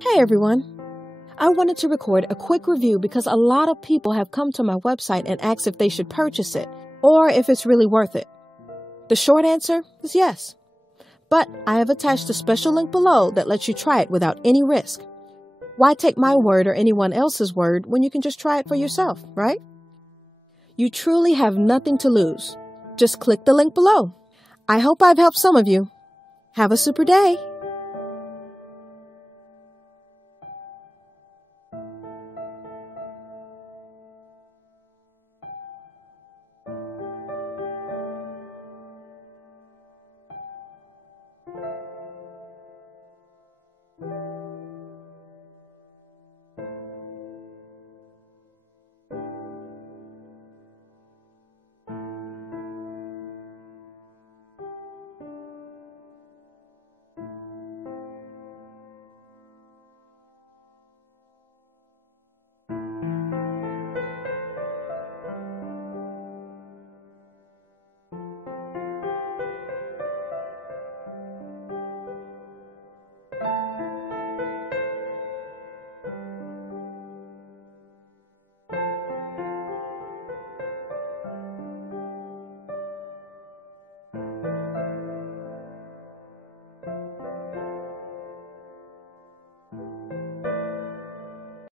Hey everyone! I wanted to record a quick review because a lot of people have come to my website and asked if they should purchase it or if it's really worth it. The short answer is yes. But I have attached a special link below that lets you try it without any risk. Why take my word or anyone else's word when you can just try it for yourself, right? You truly have nothing to lose. Just click the link below. I hope I've helped some of you. Have a super day!